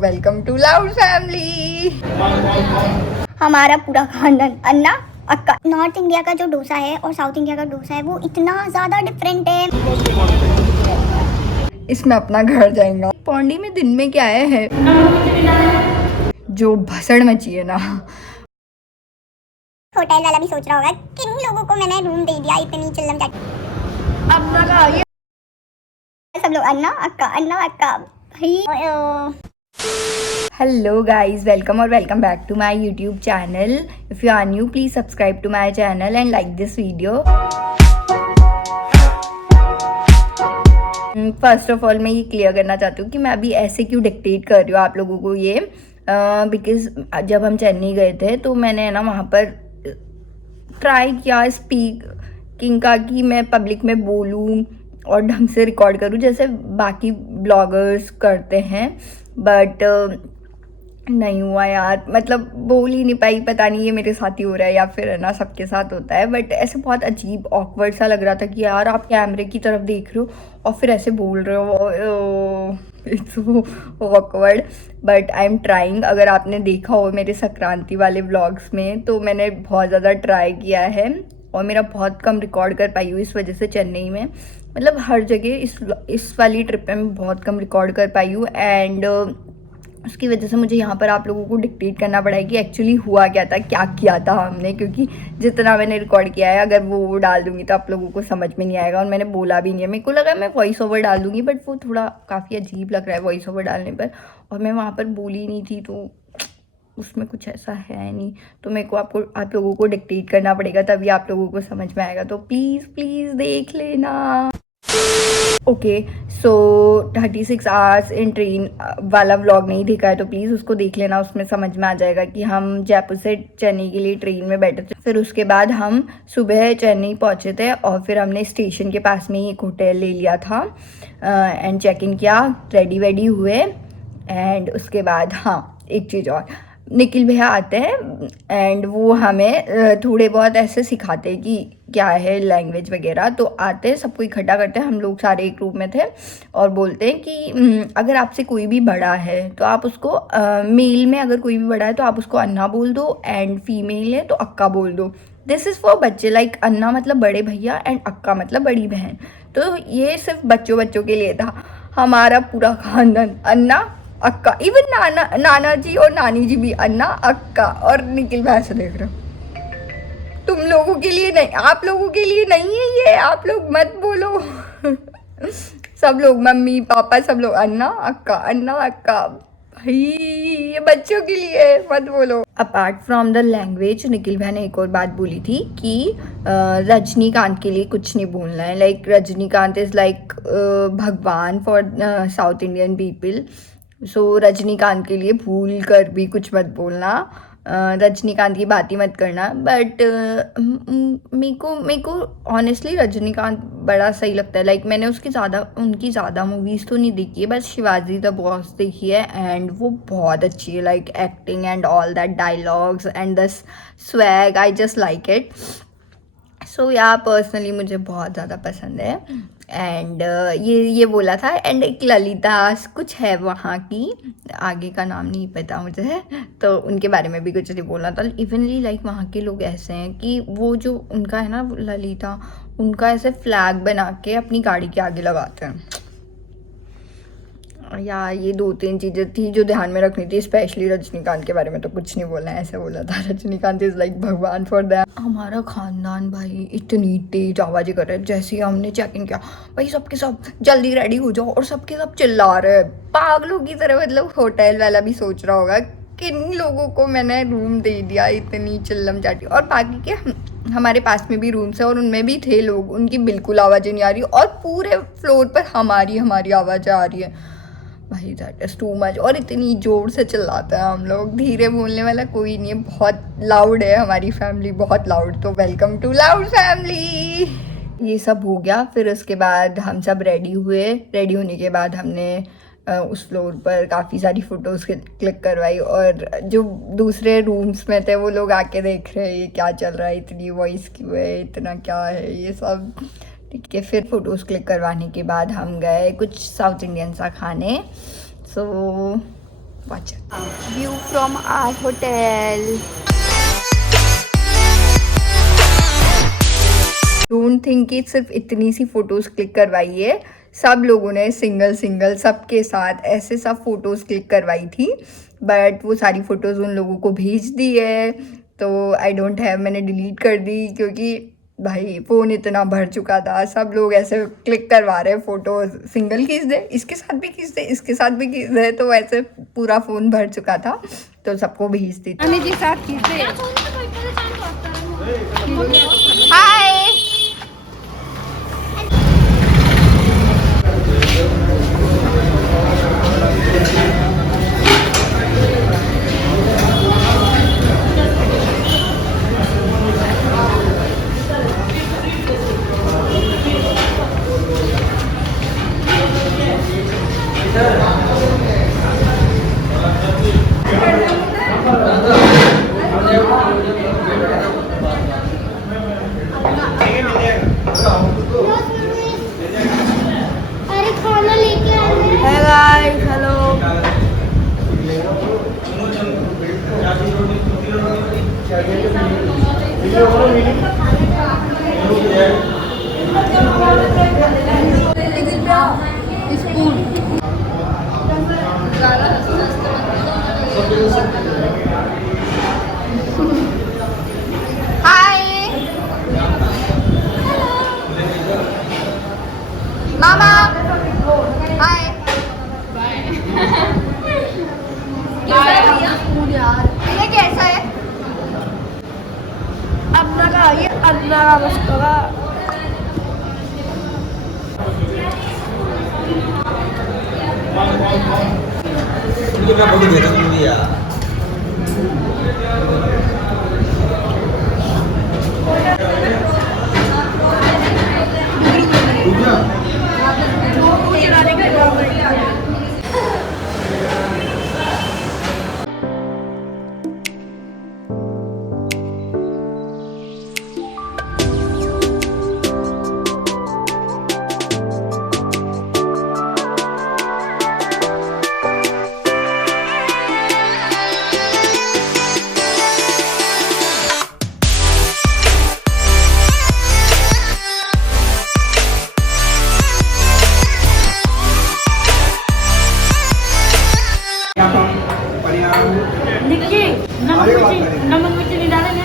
Welcome to loud family. हमारा पूरा खानदान अन्ना अक्का। नॉर्थ इंडिया का जो डोसा है और साउथ इंडिया का डोसा है वो इतना ज़्यादा डिफरेंट है। इसमें अपना घर जाएगा। पौंडी में दिन में क्या है जो भसड़ मची है ना। होटल वाला भी सोच रहा होगा किन लोगों को मैंने रूम दे दिया इतनी चिल्लम चाटी। अपना का ये सब लोग अन्ना अक्का भाई। हेलो गाइस, वेलकम और welcome back to my YouTube channel. If you are new please subscribe to my channel and like this video. First of all मैं ये क्लियर करना चाहती हूँ कि मैं अभी ऐसे क्यों डिक्टेट कर रही हूँ आप लोगों को ये, बिकॉज जब हम चेन्नई गए थे तो मैंने ना वहाँ पर ट्राई किया स्पीकिंग का कि मैं पब्लिक में बोलूँ और ढंग से रिकॉर्ड करूँ जैसे बाकी ब्लॉगर्स करते हैं, बट नहीं हुआ यार। मतलब बोल ही नहीं पाई। पता नहीं ये मेरे साथ ही हो रहा है या फिर है ना सबके साथ होता है, बट ऐसे बहुत अजीब ऑकवर्ड सा लग रहा था कि यार आप कैमरे की तरफ देख रहे हो और फिर ऐसे बोल रहे हो। It's awkward but I am trying. अगर आपने देखा हो मेरे संक्रांति वाले व्लॉग्स में तो मैंने बहुत ज़्यादा ट्राई किया है और मेरा बहुत कम रिकॉर्ड कर पाई हूँ इस वजह से चेन्नई में। मतलब हर जगह इस वाली ट्रिप में मैं बहुत कम रिकॉर्ड कर पाई हूँ एंड उसकी वजह से मुझे यहाँ पर आप लोगों को डिक्टेट करना पड़ा है कि एक्चुअली हुआ क्या था, क्या किया था हमने, क्योंकि जितना मैंने रिकॉर्ड किया है अगर वो डाल दूँगी तो आप लोगों को समझ में नहीं आएगा और मैंने बोला भी नहीं है। मेरे को लगा मैं वॉइस ओवर डाल दूँगी बट वो थोड़ा काफ़ी अजीब लग रहा है वॉइस ओवर डालने पर, और मैं वहाँ पर बोली नहीं थी तो उसमें कुछ ऐसा है नहीं। तो मेरे को आप लोगों को डिक्टेट करना पड़ेगा तभी आप लोगों को समझ में आएगा। तो प्लीज़ प्लीज़ देख लेना। Okay, so 36 hours in train वाला व्लॉग नहीं देखा है तो प्लीज़ उसको देख लेना। उसमें समझ में आ जाएगा कि हम जयपुर से चेन्नई के लिए ट्रेन में बैठे थे। फिर उसके बाद हम सुबह चेन्नई पहुंचे थे और फिर हमने स्टेशन के पास में ही एक होटल ले लिया था एंड चेक इन किया, रेडी वेडी हुए एंड उसके बाद हाँ एक चीज़ और, निखिल भैया आते हैं एंड वो हमें थोड़े बहुत ऐसे सिखाते हैं कि क्या है लैंग्वेज वगैरह। तो आते हैं, सबको इकट्ठा करते हैं, हम लोग सारे एक ग्रुप में थे और बोलते हैं कि अगर आपसे कोई भी बड़ा है तो आप उसको मेल में अगर कोई भी बड़ा है तो आप उसको अन्ना बोल दो एंड फीमेल है तो अक्का बोल दो। दिस इज़ फॉर बच्चे, लाइक अन्ना मतलब बड़े भैया एंड अक्का मतलब बड़ी बहन। तो ये सिर्फ बच्चों के लिए था। हमारा पूरा खानदान अन्ना अक्का, इवन नाना जी और नानी जी भी अन्ना अक्का, और निखिल भाई से देख रहे हो। तुम लोगों के लिए नहीं, आप लोगों के लिए नहीं है ये, आप लोग मत बोलो। सब लोग मम्मी पापा सब लोग अन्ना अक्का भाई, ये बच्चों के लिए है, मत बोलो। Apart from the language Nikhil भाई ने एक और बात बोली थी कि रजनीकांत के लिए कुछ नहीं बोलना है। लाइक रजनीकांत इज़ लाइक भगवान फॉर साउथ इंडियन पीपल। सो रजनीकांत के लिए भूल कर भी कुछ मत बोलना, रजनीकांत की बात ही मत करना। बट मेरे को ऑनेस्टली रजनीकांत बड़ा सही लगता है। लाइक मैंने उनकी ज़्यादा मूवीज़ तो नहीं देखी है, बस शिवाजी द बॉस देखी है एंड वो बहुत अच्छी है। Like acting and all that dialogues and the swag, I just like it. So yeah personally मुझे बहुत ज़्यादा पसंद है एंड ये बोला था। एंड एक ललिता कुछ है वहाँ की, आगे का नाम नहीं पता मुझे, तो उनके बारे में भी कुछ नहीं बोलना था। इवनली लाइक वहाँ के लोग ऐसे हैं कि वो जो उनका है ना ललिता, उनका ऐसे फ्लैग बना के अपनी गाड़ी के आगे लगाते हैं। यार ये 2-3 चीज़ें थी जो ध्यान में रखनी थी। स्पेशली रजनीकांत के बारे में तो कुछ नहीं बोलना है, ऐसे बोला था रजनीकांत इज़ लाइक भगवान फॉर दैम। हमारा खानदान भाई इतनी तेज आवाज़ें कर रहे हैं। जैसे ही हमने चेक इन किया भाई सबके सब जल्दी रेडी हो जाओ और सबके सब चिल्ला रहे हैं पागलों की तरह। मतलब होटल वाला भी सोच रहा होगा किन लोगों को मैंने रूम दे दिया इतनी चिल्लम चाटी। और बाकी के हमारे पास में भी रूम्स है और उनमें भी थे लोग, उनकी बिल्कुल आवाज़ें नहीं आ रही और पूरे फ्लोर पर हमारी आवाज़ें आ रही है। भाई दैट इज़ टू मच। और इतनी ज़ोर से चिल्लाते हैं हम लोग, धीरे बोलने वाला कोई नहीं है, बहुत लाउड है हमारी फैमिली, बहुत लाउड। तो वेलकम टू लाउड फैमिली। ये सब हो गया, फिर उसके बाद हम सब रेडी हुए। रेडी होने के बाद हमने उस फ्लोर पर काफ़ी सारी फ़ोटोज़ क्लिक करवाई और जो दूसरे रूम्स में थे वो लोग आके देख रहे हैं ये क्या चल रहा है, इतनी वॉइस क्यों है, इतना क्या है ये सब। ठीक है, फिर फ़ोटोज़ क्लिक करवाने के बाद हम गए कुछ साउथ इंडियन सा खाने। So watch view from our hotel. Don't think कि सिर्फ इतनी सी फोटोज क्लिक करवाई है, सब लोगों ने सिंगल सिंगल सबके साथ ऐसे सब फोटोज क्लिक करवाई थी, बट वो सारी फोटोज उन लोगों को भेज दी है, तो आई डोंट हैव, मैंने डिलीट कर दी क्योंकि भाई फ़ोन इतना भर चुका था, सब लोग ऐसे क्लिक करवा रहे फोटोज, सिंगल खींच दे, इसके साथ भी खींच दे, इसके साथ भी खींच दे, तो ऐसे पूरा फ़ोन भर चुका था, तो सबको भेज दी। हाय अरे खाना लेके आए Hey guys, hello. Hi, Mama. Hi. ये कैसा है? अपना का ये अपना का बस का Ini kan baru beda dulu ya. देखिए नमक मिर्ची नहीं डालेंगे,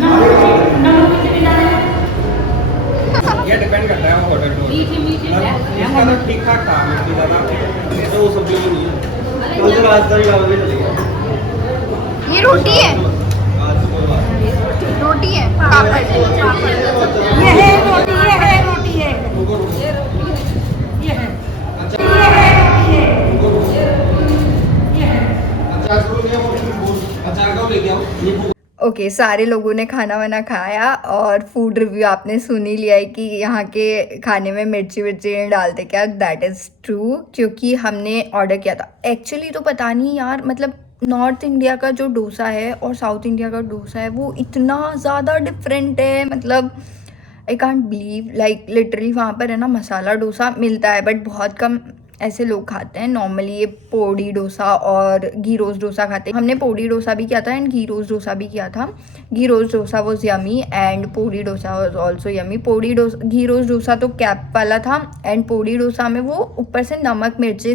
नमक मिर्ची नहीं डालेंगे। ये डिपेंड करता है वो होटल पे। इसका तो ठीक ठाक था, मिर्ची ज़्यादा नहीं तो वो सब्जी भी नहीं है। कल से राजस्थानी ढाबा भी चलेगा। ये रोटी है, आज तो कोई बात नहीं। रोटी है पापड़। ये है रोटी, ये है रोटी, है ये है अचार को ले आओ, अचार का लेके आओ। ओके सारे लोगों ने खाना वाना खाया और फूड रिव्यू आपने सुन ही लिया है कि यहाँ के खाने में मिर्ची विर्ची नहीं डालते क्या, दैट इज़ ट्रू, क्योंकि हमने ऑर्डर किया था एक्चुअली, तो पता नहीं यार, मतलब नॉर्थ इंडिया का जो डोसा है और साउथ इंडिया का डोसा है वो इतना ज़्यादा डिफरेंट है, मतलब I can't believe, like literally वहाँ पर है ना मसाला डोसा मिलता है बट बहुत कम ऐसे लोग खाते हैं, नॉर्मली ये पोड़ी डोसा और घी रोस्ट डोसा खाते हैं। हमने पोड़ी डोसा भी किया था एंड घी रोस्ट डोसा भी किया था। Ghee roast dosa was yummy and podi dosa was also yummy. Ghee roast dosa तो कैप वाला था एंड पोड़ी डोसा में वो ऊपर से नमक मिर्ची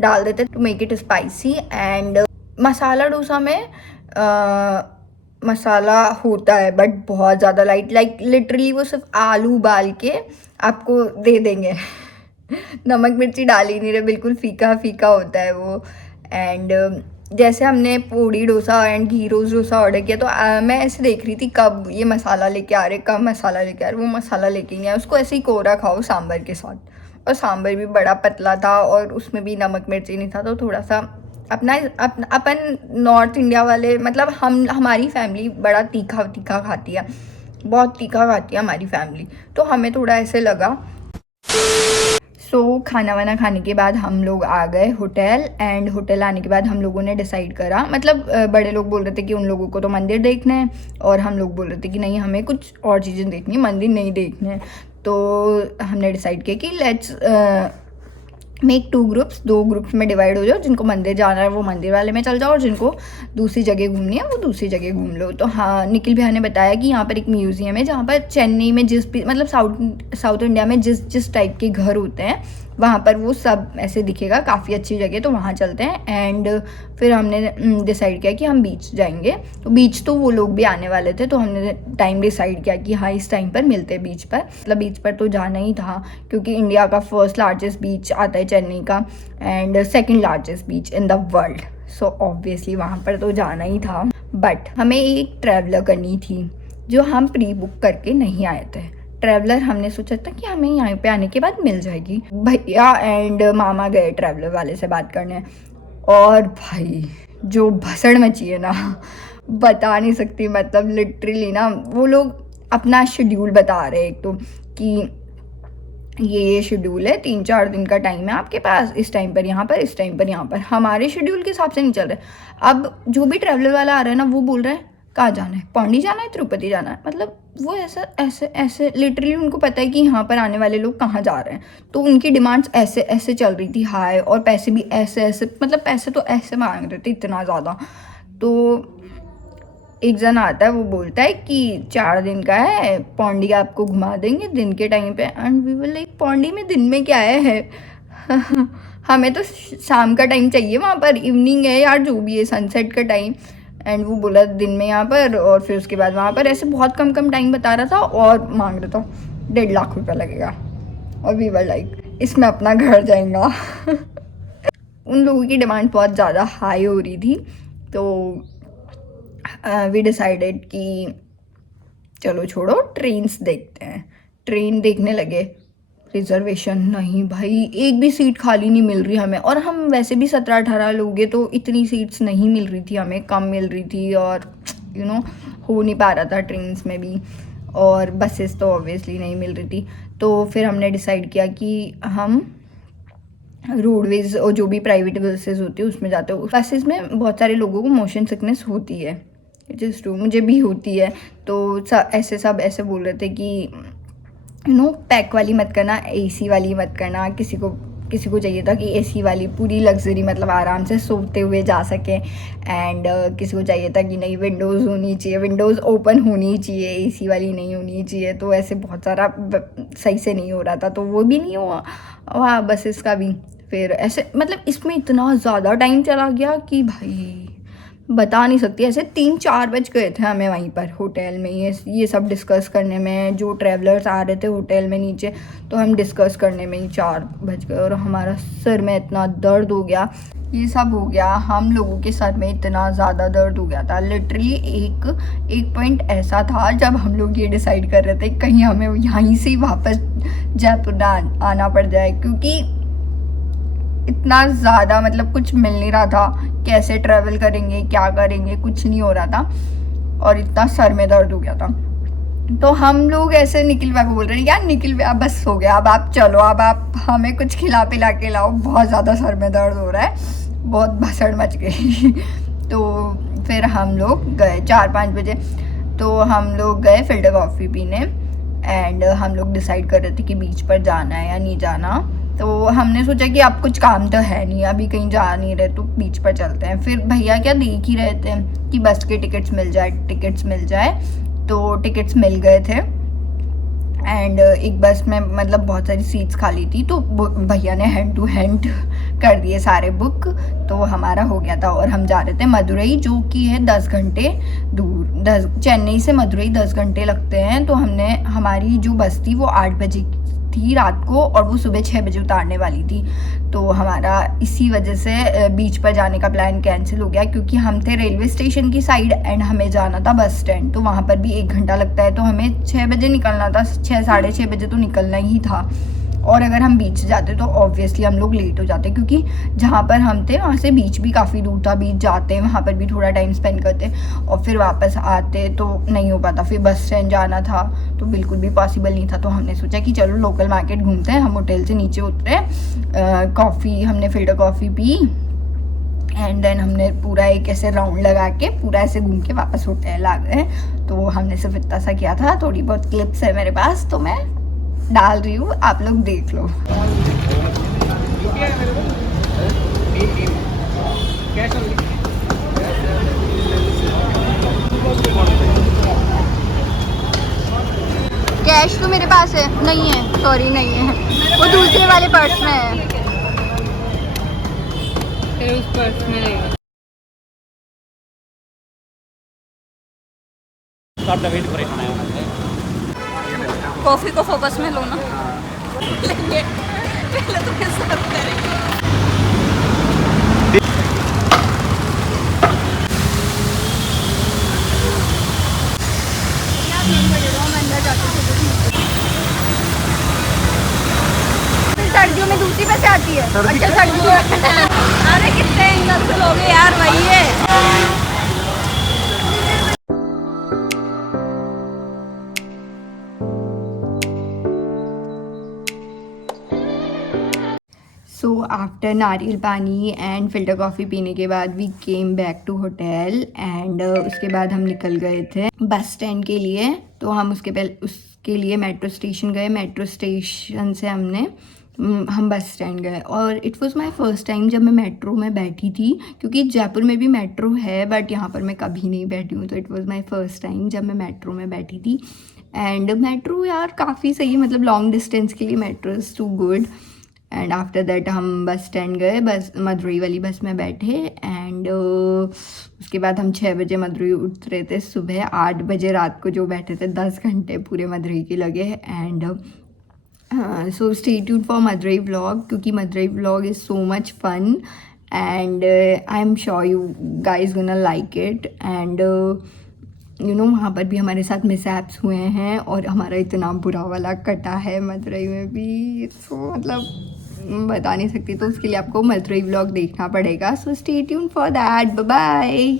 डाल देते to make it spicy, and masala dosa में मसाला होता है बट बहुत ज़्यादा लाइक लिटरली वो सिर्फ आलू उबाल के आपको दे देंगे नमक मिर्ची डाल ही नहीं रहे, बिल्कुल फीका फीका होता है वो। एंड जैसे हमने podi dosa and ghee roast dosa order किया तो मैं ऐसे देख रही थी कब ये मसाला लेके आ रहे, कब मसाला लेके आ रहे, वो मसाला लेके नहीं आया, उसको ऐसे ही कोरा खाओ सांभर के साथ, और सांभर भी बड़ा पतला था और उसमें भी नमक मिर्ची नहीं था, तो थोड़ा सा अपन नॉर्थ इंडिया वाले, मतलब हमारी फैमिली बड़ा तीखा तीखा खाती है, बहुत तीखा खाती है हमारी फैमिली, तो हमें थोड़ा ऐसे लगा। खाना वाना खाने के बाद हम लोग आ गए होटल, एंड होटल आने के बाद हम लोगों ने डिसाइड करा, मतलब बड़े लोग बोल रहे थे कि उन लोगों को तो मंदिर देखना है और हम लोग बोल रहे थे कि नहीं हमें कुछ और चीज़ें देखनी है, मंदिर नहीं देखने हैं। तो हमने डिसाइड किया कि लेट्स मेक 2 ग्रुप्स, 2 ग्रुप्स में डिवाइड हो जाओ, जिनको मंदिर जाना है वो मंदिर वाले में चल जाओ और जिनको दूसरी जगह घूमनी है वो दूसरी जगह घूम लो। तो हाँ, निखिल भैया ने बताया कि यहाँ पर एक म्यूज़ियम है जहाँ पर चेन्नई में जिस भी मतलब साउथ इंडिया में जिस टाइप के घर होते हैं वहाँ पर वो सब ऐसे दिखेगा, काफ़ी अच्छी जगह, तो वहाँ चलते हैं। एंड फिर हमने डिसाइड किया कि हम बीच जाएंगे। तो बीच तो वो लोग भी आने वाले थे, तो हमने टाइम डिसाइड किया कि हाँ इस टाइम पर मिलते हैं बीच पर। मतलब बीच पर तो जाना ही था क्योंकि इंडिया का फर्स्ट लार्जेस्ट बीच आता है चेन्नई का and second largest beach in the world. So obviously वहाँ पर तो जाना ही था। बट हमें एक ट्रैवलर करनी थी जो हम प्री बुक करके नहीं आए थे। ट्रैवलर हमने सोचा था कि हमें यहाँ पे आने के बाद मिल जाएगी। भैया एंड मामा गए ट्रैवलर वाले से बात करने और भाई जो भसड़ मची है ना बता नहीं सकती। मतलब लिटरली ना वो लोग अपना शेड्यूल बता रहे एक तो कि ये शेड्यूल है, 3-4 दिन का टाइम है आपके पास, इस टाइम पर यहाँ पर, इस टाइम पर यहाँ पर। हमारे शेड्यूल के हिसाब से नहीं चल रहे। अब जो भी ट्रैवलर वाला आ रहा है ना वो बोल रहा है कहाँ जाना है, पौंडी जाना है, तिरुपति जाना है। मतलब वो ऐसे लिटरली उनको पता है कि यहाँ पर आने वाले लोग कहाँ जा रहे हैं, तो उनकी डिमांड्स ऐसे चल रही थी हाई, और पैसे भी ऐसे मतलब पैसे तो ऐसे मांग रहे थे इतना ज़्यादा। तो एक जन आता है वो बोलता है कि 4 दिन का है, पौंडी आपको घुमा देंगे दिन के टाइम पे। And we were like Pondy में दिन में क्या है हमें तो शाम का टाइम चाहिए, वहाँ पर इवनिंग है यार, जो भी है सनसेट का टाइम। एंड वो बोला दिन में यहाँ पर, और फिर उसके बाद वहाँ पर, ऐसे बहुत कम टाइम बता रहा था और मांग रहा था 1.5 लाख रुपया लगेगा। और वी वर लाइक इसमें अपना घर जाएगा उन लोगों की डिमांड बहुत ज़्यादा हाई हो रही थी। तो वी डिसाइडेड कि चलो छोड़ो, ट्रेन्स देखते हैं। ट्रेन देखने लगे, रिजर्वेशन नहीं भाई, एक भी सीट खाली नहीं मिल रही हमें। और हम वैसे भी 17-18 लोग हैं, तो इतनी सीट्स नहीं मिल रही थी हमें, कम मिल रही थी और हो नहीं पा रहा था ट्रेन्स में भी। और बसेस तो ऑब्वियसली नहीं मिल रही थी। तो फिर हमने डिसाइड किया कि हम रोडवेज़ और जो भी प्राइवेट बसेस होती है उसमें जाते हो। बसेस में बहुत सारे लोगों को मोशन सिकनेस होती है, इट इज़ ट्रू, मुझे भी होती है। तो सब ऐसे बोल रहे थे कि पैक वाली मत करना, एसी वाली मत करना। किसी को चाहिए था कि एसी वाली पूरी लग्जरी, मतलब आराम से सोते हुए जा सकें। एंड किसी को चाहिए था कि नहीं विंडोज़ होनी चाहिए, विंडोज़ ओपन होनी चाहिए, एसी वाली नहीं होनी चाहिए। तो ऐसे बहुत सारा सही से नहीं हो रहा था, तो वो भी नहीं हुआ वहाँ बसेस का भी। फिर ऐसे मतलब इसमें इतना ज़्यादा टाइम चला गया कि भाई बता नहीं सकती। ऐसे 3-4 बज गए थे हमें वहीं पर होटल में ये सब डिस्कस करने में। जो ट्रैवलर्स आ रहे थे होटल में नीचे, तो हम डिस्कस करने में ही 4 बज गए। और हमारा सर में इतना दर्द हो गया, ये सब हो गया, हम लोगों के सर में इतना ज़्यादा दर्द हो गया था। लिटरली एक पॉइंट ऐसा था जब हम लोग ये डिसाइड कर रहे थे कहीं हमें यहीं से वापस जयपुर आना पड़ जाए, क्योंकि इतना ज़्यादा मतलब कुछ मिल नहीं रहा था, कैसे ट्रैवल करेंगे, क्या करेंगे, कुछ नहीं हो रहा था और इतना सर में दर्द हो गया था। तो हम लोग ऐसे निखिल भैया को बोल रहे हैं यार निखिल भैया बस हो गया, अब आप चलो, अब आप हमें कुछ खिला पिला के लाओ, बहुत ज़्यादा सर में दर्द हो रहा है, बहुत भसड़ मच गई तो फिर हम लोग गए 4-5 बजे, तो हम लोग गए फिल्टर कॉफ़ी पीने। एंड हम लोग डिसाइड कर रहे थे कि बीच पर जाना है या नहीं जाना। तो हमने सोचा कि अब कुछ काम तो है नहीं, अभी कहीं जा नहीं रहे, तो बीच पर चलते हैं। फिर भैया क्या देख ही रहे थे कि बस के टिकट्स मिल जाए, तो टिकट्स मिल गए थे। एंड एक बस में मतलब बहुत सारी सीट्स खाली थी, तो भैया ने हैंड टू हैंड कर दिए सारे बुक, तो हमारा हो गया था। और हम जा रहे थे मदुरई, जो कि है 10 घंटे दूर। चेन्नई से मदुरई 10 घंटे लगते हैं। तो हमारी जो बस थी वो 8 बजे थी रात को, और वो सुबह 6 बजे उतारने वाली थी। तो हमारा इसी वजह से बीच पर जाने का प्लान कैंसिल हो गया, क्योंकि हम थे रेलवे स्टेशन की साइड एंड हमें जाना था बस स्टैंड, तो वहाँ पर भी 1 घंटा लगता है। तो हमें 6 बजे निकलना था, 6-6:30 बजे तो निकलना ही था। और अगर हम बीच जाते तो ऑब्वियसली हम लोग लेट हो जाते, क्योंकि जहाँ पर हम थे वहाँ से बीच भी काफ़ी दूर था। बीच जाते वहाँ पर भी थोड़ा टाइम स्पेंड करते और फिर वापस आते तो नहीं हो पाता। फिर बस स्टैंड जाना था तो बिल्कुल भी पॉसिबल नहीं था। तो हमने सोचा कि चलो लोकल मार्केट घूमते हैं। हम होटल से नीचे उतरे, हमने फिल्टर कॉफ़ी पी एंड देन हमने पूरा एक ऐसे राउंड लगा के पूरा ऐसे घूम के वापस होटल आ गए। तो हमने सिर्फ इतना सा किया था। थोड़ी बहुत क्लिप्स है मेरे पास, तो मैं डाल रही हूँ, आप लोग देख लो। कैश तो मेरे पास है, नहीं है, सॉरी नहीं है, वो दूसरे वाले पर्स में है। फिर उस पर्स में रहेगा। कॉफी को फोकस में लो ना। पहले तो मैं सर्व करेंगे। सर्दियों में दूसरी बस आती है। अच्छा सर्दियों में अरे कितने एंगल से लोगे यार, वही है। सो आफ्टर नारियल पानी एंड फिल्टर कॉफ़ी पीने के बाद we came back to hotel and उसके बाद हम निकल गए थे बस स्टैंड के लिए। तो हम उसके लिए मेट्रो स्टेशन गए। मेट्रो स्टेशन से हम बस स्टैंड गए और it was my first time जब मैं मेट्रो में बैठी थी, क्योंकि जयपुर में भी मेट्रो है बट यहाँ पर मैं कभी नहीं बैठी हूँ। तो it was my first time जब मैं मेट्रो में बैठी थी एंड मेट्रो यार काफ़ी सही है, मतलब लॉन्ग डिस्टेंस के लिए metro is too good. And after that हम बस स्टैंड गए, बस मदुरई वाली बस में बैठे एंड उसके बाद हम 6 बजे मदुरई उतरे थे। सुबह 8 बजे रात को जो बैठे थे, 10 घंटे पूरे मदुरई के लगे। And so stay tuned for Madurai vlog, क्योंकि Madurai vlog is so much fun and I am sure you guys gonna like it. And you know वहाँ पर भी हमारे साथ मिसहैप्स हुए हैं और हमारा इतना बुरा वाला कटा है मदुरई में भी, सो मतलब बता नहीं सकती। तो उसके लिए आपको मदुरई व्लॉग देखना पड़ेगा। So stay tuned for that. Bye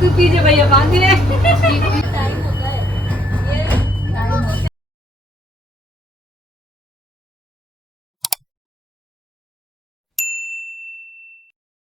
तू पीछे भैया बांध